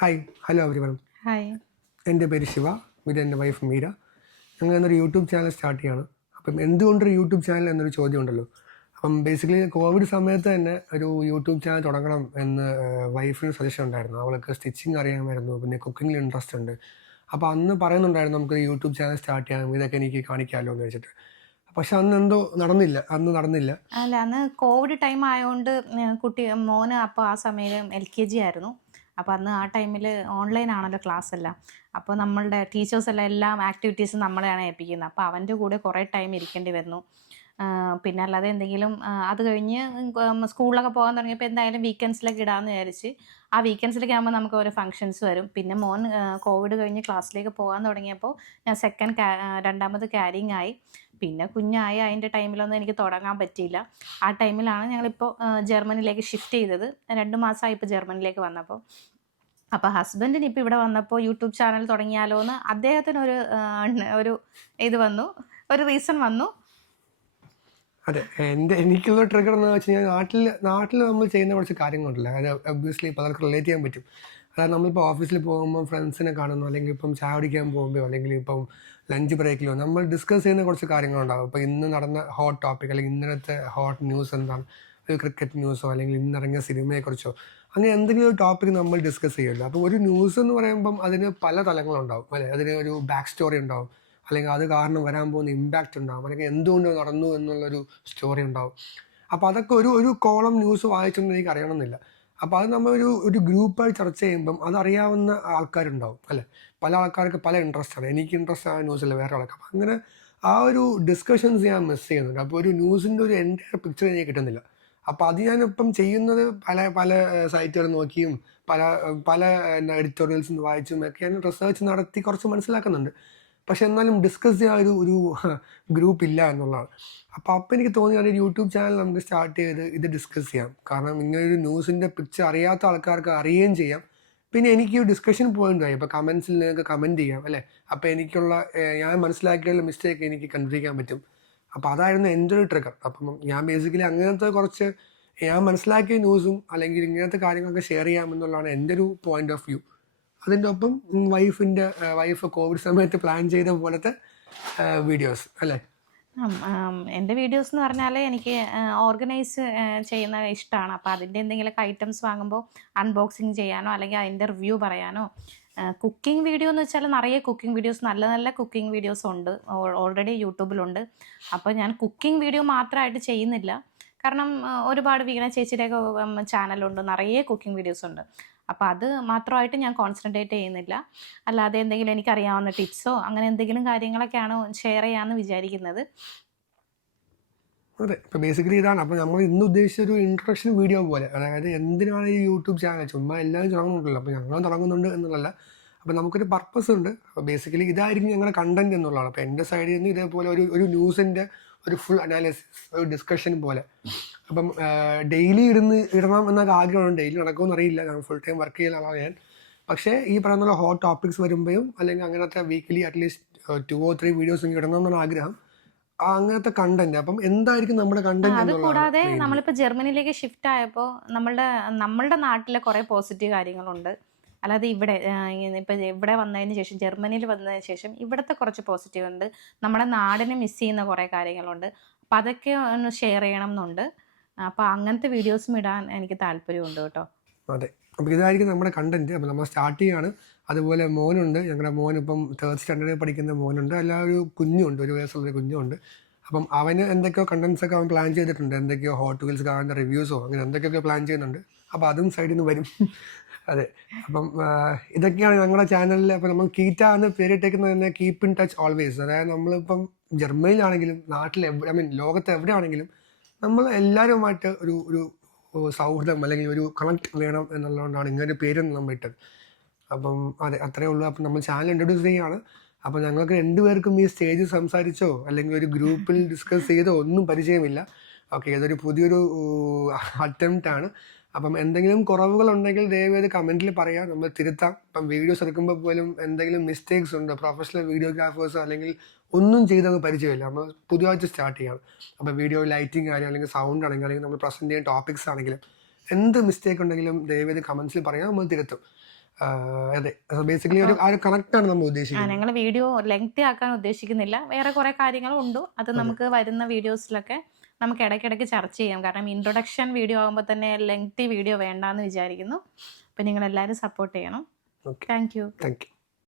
Hi hello everyone. Hi. എൻ്റെ പേര് ശിവ, ഇത് എൻ്റെ വൈഫ് മീര. ഞങ്ങൾ എന്നൊരു യൂട്യൂബ് ചാനൽ സ്റ്റാർട്ട് ചെയ്യാണ്. അപ്പം എന്തുകൊണ്ടൊരു യൂട്യൂബ് ചാനൽ എന്നൊരു ചോദ്യം ഉണ്ടല്ലോ. അപ്പം ബേസിക്കലി കോവിഡ് സമയത്ത് തന്നെ ഒരു യൂട്യൂബ് ചാനൽ തുടങ്ങണം എന്ന് വൈഫിന് സജഷൻ ഉണ്ടായിരുന്നു. അവൾക്ക് സ്റ്റിച്ചിങ് അറിയാമായിരുന്നു, പിന്നെ കുക്കിങ്ങിൽ ഇൻട്രസ്റ്റ് ഉണ്ട്. അപ്പോൾ അന്ന് പറയുന്നുണ്ടായിരുന്നു നമുക്ക് യൂട്യൂബ് ചാനൽ സ്റ്റാർട്ട് ചെയ്യാം, ഇതൊക്കെ എനിക്ക് കാണിക്കാമല്ലോ എന്ന് വെച്ചിട്ട്. പക്ഷെ അന്ന് നടന്നില്ല. അല്ല, അന്ന് കോവിഡ് ടൈം ആയതുകൊണ്ട് മോന് അപ്പോൾ ആ സമയം LKG ആയിരുന്നു. അപ്പോൾ അന്ന് ആ ടൈമിൽ ഓൺലൈൻ ആണല്ലോ ക്ലാസ് എല്ലാം. അപ്പോൾ നമ്മളുടെ ടീച്ചേഴ്സ് എല്ലാം ആക്ടിവിറ്റീസ് നമ്മളെയാണ് ഏൽപ്പിക്കുന്നത്. അപ്പോൾ അവൻ്റെ കൂടെ കുറേ ടൈം ഇരിക്കേണ്ടി വന്നു. പിന്നെ അല്ലാതെ എന്തെങ്കിലും അത് കഴിഞ്ഞ് സ്കൂളിലൊക്കെ പോകാൻ തുടങ്ങിയപ്പോൾ എന്തായാലും വീക്കെൻഡ്സിലൊക്കെ ഇടാമെന്ന് വിചാരിച്ച് ആ വീക്കെൻഡ്സിലൊക്കെ ആകുമ്പോൾ നമുക്ക് ഓരോ ഫംഗ്ഷൻസ് വരും. പിന്നെ മോൻ കോവിഡ് കഴിഞ്ഞ് ക്ലാസ്സിലേക്ക് പോകാൻ തുടങ്ങിയപ്പോൾ ഞാൻ രണ്ടാമത് ക്യാരിങ് ആയി. പിന്നെ കുഞ്ഞായി അതിൻ്റെ ടൈമിലൊന്നും എനിക്ക് തുടങ്ങാൻ പറ്റിയില്ല. ആ ടൈമിലാണ് ഞങ്ങളിപ്പോൾ ജർമ്മനിയിലേക്ക് ഷിഫ്റ്റ് ചെയ്തത്. 2 മാസമായി ഇപ്പോൾ ജർമ്മനിയിലേക്ക് വന്നപ്പോൾ. അപ്പോൾ ഹസ്ബൻഡിന് ഇപ്പോൾ ഇവിടെ വന്നപ്പോൾ യൂട്യൂബ് ചാനൽ തുടങ്ങിയാലോ എന്ന് അദ്ദേഹത്തിനൊരു ഒരു ഇത് വന്നു, ഒരു റീസൺ വന്നു. അതെ, എനിക്കുള്ള ട്രിഗർ എന്ന് വെച്ച് കഴിഞ്ഞാൽ നാട്ടിൽ നമ്മൾ ചെയ്യുന്ന കുറച്ച് കാര്യങ്ങളുണ്ടല്ലോ, അതായത് ഒബ്വിയസ്ലി പലർക്കും റിലേറ്റ് ചെയ്യാൻ പറ്റും. അതായത് നമ്മളിപ്പോൾ ഓഫീസിൽ പോകുമ്പോൾ ഫ്രണ്ട്സിനെ കാണുന്നു, അല്ലെങ്കിൽ ഇപ്പം ചായ കുടിക്കാൻ പോകുമ്പോൾ, അല്ലെങ്കിൽ ഇപ്പം ലഞ്ച് ബ്രേക്കിലോ നമ്മൾ ഡിസ്കസ് ചെയ്യുന്ന കുറച്ച് കാര്യങ്ങളുണ്ടാകും. ഇപ്പോൾ ഇന്ന് നടന്ന ഹോട്ട് ടോപ്പിക്, അല്ലെങ്കിൽ ഇന്നലത്തെ ഹോട്ട് ന്യൂസ് എന്താണ്, ഒരു ക്രിക്കറ്റ് ന്യൂസോ അല്ലെങ്കിൽ ഇന്നിറങ്ങിയ സിനിമയെക്കുറിച്ചോ, അങ്ങനെ എന്തെങ്കിലും ഒരു ടോപ്പിക് നമ്മൾ ഡിസ്കസ് ചെയ്യുമല്ലോ. അപ്പോൾ ഒരു ന്യൂസ് എന്ന് പറയുമ്പം അതിന് പല തലങ്ങളുണ്ടാവും അല്ലേ. അതിന് ഒരു ബാക്ക് സ്റ്റോറി ഉണ്ടാവും, അല്ലെങ്കിൽ അത് കാരണം വരാൻ പോകുന്ന ഇമ്പാക്റ്റ് ഉണ്ടാവും, അല്ലെങ്കിൽ എന്തുകൊണ്ട് നടന്നു എന്നുള്ളൊരു സ്റ്റോറി ഉണ്ടാവും. അപ്പോൾ അതൊക്കെ ഒരു കോളം ന്യൂസ് വായിച്ചൊന്നും എനിക്ക് അറിയണമെന്നില്ല. അപ്പോൾ അത് നമ്മൾ ഒരു ഗ്രൂപ്പായി ചർച്ച ചെയ്യുമ്പം അതറിയാവുന്ന ആൾക്കാരുണ്ടാവും അല്ലേ. പല ആൾക്കാർക്ക് പല ഇൻട്രസ്റ്റാണ്. എനിക്ക് ഇൻട്രസ്റ്റ് ആ ന്യൂസിൽ വേറെ ആൾക്കാർ. അപ്പം അങ്ങനെ ആ ഒരു ഡിസ്കഷൻസ് ഞാൻ മിസ് ചെയ്യുന്നുണ്ട്. അപ്പോൾ ഒരു ന്യൂസിൻ്റെ ഒരു എൻ്റെ പിക്ചർ എനിക്ക് കിട്ടുന്നില്ല. അപ്പോൾ അത് ഞാനിപ്പം ചെയ്യുന്നത് പല പല സൈറ്റുകൾ നോക്കിയും പല പല എഡിറ്റോറിയൽസ് വായിച്ചും ഒക്കെ ഞാൻ റിസർച്ച് നടത്തി കുറച്ച് മനസ്സിലാക്കുന്നുണ്ട്. പക്ഷെ എന്നാലും ഡിസ്കസ് ചെയ്യാൻ ഒരു ഗ്രൂപ്പ് ഇല്ല എന്നുള്ളതാണ്. അപ്പോൾ എനിക്ക് തോന്നിയാണ് ഒരു യൂട്യൂബ് ചാനൽ നമുക്ക് സ്റ്റാർട്ട് ചെയ്ത് ഇത് ഡിസ്കസ് ചെയ്യാം. കാരണം ഇങ്ങനൊരു ന്യൂസിൻ്റെ പിക്ചർ അറിയാത്ത ആൾക്കാർക്ക് അറിയുകയും ചെയ്യാം. പിന്നെ എനിക്ക് ഡിസ്കഷൻ പോയിന്റ് ആയി. ഇപ്പോൾ കമൻസിൽ നിങ്ങൾക്ക് കമൻറ്റ് ചെയ്യാം അല്ലേ. അപ്പോൾ എനിക്കുള്ള ഞാൻ മനസ്സിലാക്കിയുള്ള മിസ്റ്റേക്ക് എനിക്ക് കണ്ടുപിടിക്കാൻ പറ്റും. അപ്പോൾ അതായിരുന്നു എൻ്റെ ഒരു ട്രിഗർ. അപ്പം ഞാൻ ബേസിക്കലി അങ്ങനത്തെ കുറച്ച് ഞാൻ മനസ്സിലാക്കിയ ന്യൂസും അല്ലെങ്കിൽ ഇങ്ങനത്തെ കാര്യങ്ങളൊക്കെ ഷെയർ ചെയ്യാമെന്നുള്ളതാണ് എൻ്റെ ഒരു പോയിന്റ് ഓഫ് വ്യൂ. അതിൻ്റെ ഒപ്പം വൈഫ് കോവിഡ് സമയത്ത് പ്ലാൻ ചെയ്ത പോലത്തെ വീഡിയോസ് അല്ലേ. എൻ്റെ വീഡിയോസ് എന്ന് പറഞ്ഞാൽ എനിക്ക് ഓർഗനൈസ് ചെയ്യുന്ന ഇഷ്ടമാണ്. അപ്പോൾ അതിൻ്റെ എന്തെങ്കിലുമൊക്കെ ഐറ്റംസ് വാങ്ങുമ്പോൾ അൺബോക്സിങ് ചെയ്യാനോ അല്ലെങ്കിൽ അതിൻ്റെ റിവ്യൂ പറയാനോ. കുക്കിംഗ് വീഡിയോ എന്ന് വെച്ചാൽ നിറയെ കുക്കിംഗ് വീഡിയോസ്, നല്ല നല്ല കുക്കിംഗ് വീഡിയോസ് ഉണ്ട്, ഓൾറെഡി യൂട്യൂബിലുണ്ട്. അപ്പോൾ ഞാൻ കുക്കിംഗ് വീഡിയോ മാത്രമായിട്ട് ചെയ്യുന്നില്ല. കാരണം ഒരുപാട് വീണ ചേച്ചിയുടെയൊക്കെ ചാനലുണ്ട്, നിറയെ കുക്കിംഗ് വീഡിയോസ് ഉണ്ട്. അപ്പോൾ അത് മാത്രമായിട്ട് ഞാൻ കോൺസെൻട്രേറ്റ് ചെയ്യുന്നില്ല. അല്ലാതെ എന്തെങ്കിലും എനിക്കറിയാവുന്ന ടിപ്സോ അങ്ങനെ എന്തെങ്കിലും കാര്യങ്ങളൊക്കെയാണ് ഷെയർ ചെയ്യാമെന്ന് വിചാരിക്കുന്നത്. അതെ, ഇപ്പോൾ ബേസിക്കലി ഇതാണ്. അപ്പോൾ നമ്മൾ ഇന്ന് ഉദ്ദേശിച്ച ഒരു ഇൻട്രൊഡക്ഷൻ വീഡിയോ പോലെ, അതായത് എന്തിനാണ് ഈ യൂട്യൂബ് ചാനൽ, ചുമ്മാ എല്ലാവരും തുടങ്ങുന്നുണ്ടല്ലോ. അപ്പോൾ ഞങ്ങളും തുടങ്ങുന്നുണ്ട് എന്നുള്ളതല്ല. അപ്പോൾ നമുക്കൊരു പർപ്പസ് ഉണ്ട്. അപ്പോൾ ബേസിക്കലി ഇതായിരിക്കും ഞങ്ങളുടെ കണ്ടന്റ് എന്നുള്ളതാണ്. അപ്പോൾ എൻ്റെ സൈഡിൽ നിന്ന് ഇതേപോലെ ഒരു ന്യൂസിൻ്റെ ഒരു ഫുൾ അനാലിസിസ്, ഒരു ഡിസ്കഷൻ പോലെ. അപ്പം ഡെയിലി ഇടണം എന്നൊക്കെ ആഗ്രഹമാണ്. ഡെയിലി നടക്കുമെന്ന് അറിയില്ല, ഞാൻ ഫുൾ ടൈം വർക്ക് ചെയ്യുന്ന ആളാണ് ഞാൻ. പക്ഷേ ഈ പറയുന്ന ഹോട്ട് ടോപ്പിക്സ് വരുമ്പോഴും അല്ലെങ്കിൽ അങ്ങനത്തെ വീക്കിലി അറ്റ്ലീസ്റ്റ് 2 or 3 വീഡിയോസ് ഇടണം എന്നാണ് ആഗ്രഹം. അങ്ങനത്തെ കണ്ടന്റ്. അപ്പം എന്തായിരിക്കും നമ്മുടെ കണ്ടന്റ്? അത് കൂടാതെ നമ്മളിപ്പോൾ ജർമ്മനിയിലേക്ക് ഷിഫ്റ്റ് ആയപ്പോൾ നമ്മളുടെ നാട്ടിലെ കുറേ പോസിറ്റീവ് കാര്യങ്ങളുണ്ട്. അല്ലാതെ ഇപ്പം ഇവിടെ വന്നതിന് ശേഷം, ജർമ്മനിയിൽ വന്നതിന് ശേഷം ഇവിടുത്തെ കുറച്ച് പോസിറ്റീവ് ഉണ്ട്. നമ്മുടെ നാടിനെ മിസ് ചെയ്യുന്ന കുറേ കാര്യങ്ങളുണ്ട്. അപ്പം അതൊക്കെ ഒന്ന് ഷെയർ ചെയ്യണം എന്നുണ്ട്. അപ്പോൾ അങ്ങനത്തെ വീഡിയോസും ഇടാൻ എനിക്ക് താല്പര്യമുണ്ട് കേട്ടോ. അതെ, അപ്പോൾ ഇതായിരിക്കും നമ്മുടെ കണ്ടന്റ്. അപ്പോൾ നമ്മൾ സ്റ്റാർട്ട് ചെയ്യാണ്. അതുപോലെ മോനുണ്ട്, ഞങ്ങളുടെ മോനിപ്പം 3rd സ്റ്റാൻഡേർഡിൽ പഠിക്കുന്ന മോനുണ്ട്, അല്ല ഒരു കുഞ്ഞുണ്ട്, 1 വയസ്സുള്ളൊരു കുഞ്ഞുണ്ട്. അപ്പം അവന് എന്തൊക്കെയോ കണ്ടൻസൊക്കെ അവൻ പ്ലാൻ ചെയ്തിട്ടുണ്ട്. എന്തൊക്കെയോ ഹോട്ട് വീൽസ് കാണുന്ന റിവ്യൂസോ അങ്ങനെ എന്തൊക്കെയൊക്കെ പ്ലാൻ ചെയ്യുന്നുണ്ട്. അപ്പോൾ അതും സൈഡിൽ നിന്ന് വരും. അതെ, അപ്പം ഇതൊക്കെയാണ് ഞങ്ങളുടെ ചാനലിൽ. അപ്പോൾ നമ്മൾ കീറ്റ എന്ന് പേരിട്ടേക്കുന്നത് തന്നെ കീപ്പ് ഇൻ ടച്ച് ഓൾവേസ്. അതായത് നമ്മളിപ്പം ജർമ്മനിയിലാണെങ്കിലും ലോകത്ത് എവിടെയാണെങ്കിലും നമ്മൾ എല്ലാവരുമായിട്ട് ഒരു സൗഹൃദം അല്ലെങ്കിൽ ഒരു കണക്ട് വേണം എന്നുള്ളതുകൊണ്ടാണ് ഇങ്ങനൊരു പേര് നമ്മൾ ഇട്ടത്. അപ്പം അതെ, അത്രയേ ഉള്ളൂ. അപ്പം നമ്മൾ ചാനൽ ഇൻട്രൊഡ്യൂസ് ചെയ്യുകയാണ്. അപ്പോൾ ഞങ്ങൾക്ക് 2 പേർക്കും ഈ സ്റ്റേജിൽ സംസാരിച്ചോ അല്ലെങ്കിൽ ഒരു ഗ്രൂപ്പിൽ ഡിസ്കസ് ചെയ്തോ ഒന്നും പരിചയമില്ല. ഓക്കെ, ഇതൊരു പുതിയൊരു അറ്റംപ്റ്റ് ആണ്. അപ്പം എന്തെങ്കിലും കുറവുകളുണ്ടെങ്കിൽ ദയവേത് കമൻറ്റിൽ പറയാം, നമ്മൾ തിരുത്താം. ഇപ്പം വീഡിയോസ് എടുക്കുമ്പോൾ പോലും എന്തെങ്കിലും മിസ്റ്റേക്സ് ഉണ്ട്, പ്രൊഫഷണൽ വീഡിയോഗ്രാഫേഴ്സ് അല്ലെങ്കിൽ ഒന്നും ചെയ്തത് പരിചയമില്ല, നമ്മൾ പുതുതായിട്ട് സ്റ്റാർട്ട് ചെയ്യണം. അപ്പോൾ വീഡിയോ ലൈറ്റിംഗ് ആണെങ്കിലും അല്ലെങ്കിൽ സൗണ്ട് ആണെങ്കിലും അല്ലെങ്കിൽ നമ്മൾ പ്രസൻറ്റ് ചെയ്യുന്ന ടോപ്പിക്സ് ആണെങ്കിലും എന്ത് മിസ്റ്റേക്ക് ഉണ്ടെങ്കിലും ദയവേത് കമൻസിൽ പറയാം, നമ്മൾ തിരുത്തും. അതെ, ബേസിക്കലി ഒരു കണക്റ്റാണ് നമ്മൾ ഉദ്ദേശിക്കുന്നത്. ഞങ്ങൾ വീഡിയോ ലെങ്തി ആക്കാൻ ഉദ്ദേശിക്കുന്നില്ല, വേറെ കുറേ കാര്യങ്ങളും ഉണ്ട്. അത് നമുക്ക് വരുന്ന വീഡിയോസിലൊക്കെ നമുക്ക് ഇടയ്ക്കിടയ്ക്ക് ചർച്ച ചെയ്യാം. കാരണം ഇൻട്രൊഡക്ഷൻ വീഡിയോ ആകുമ്പോൾ തന്നെ ലെങ്തി വീഡിയോ വേണ്ടാന്ന് വിചാരിക്കുന്നു. അപ്പം നിങ്ങളെല്ലാവരും സപ്പോർട്ട് ചെയ്യണം. Okay, thank you. Thank you.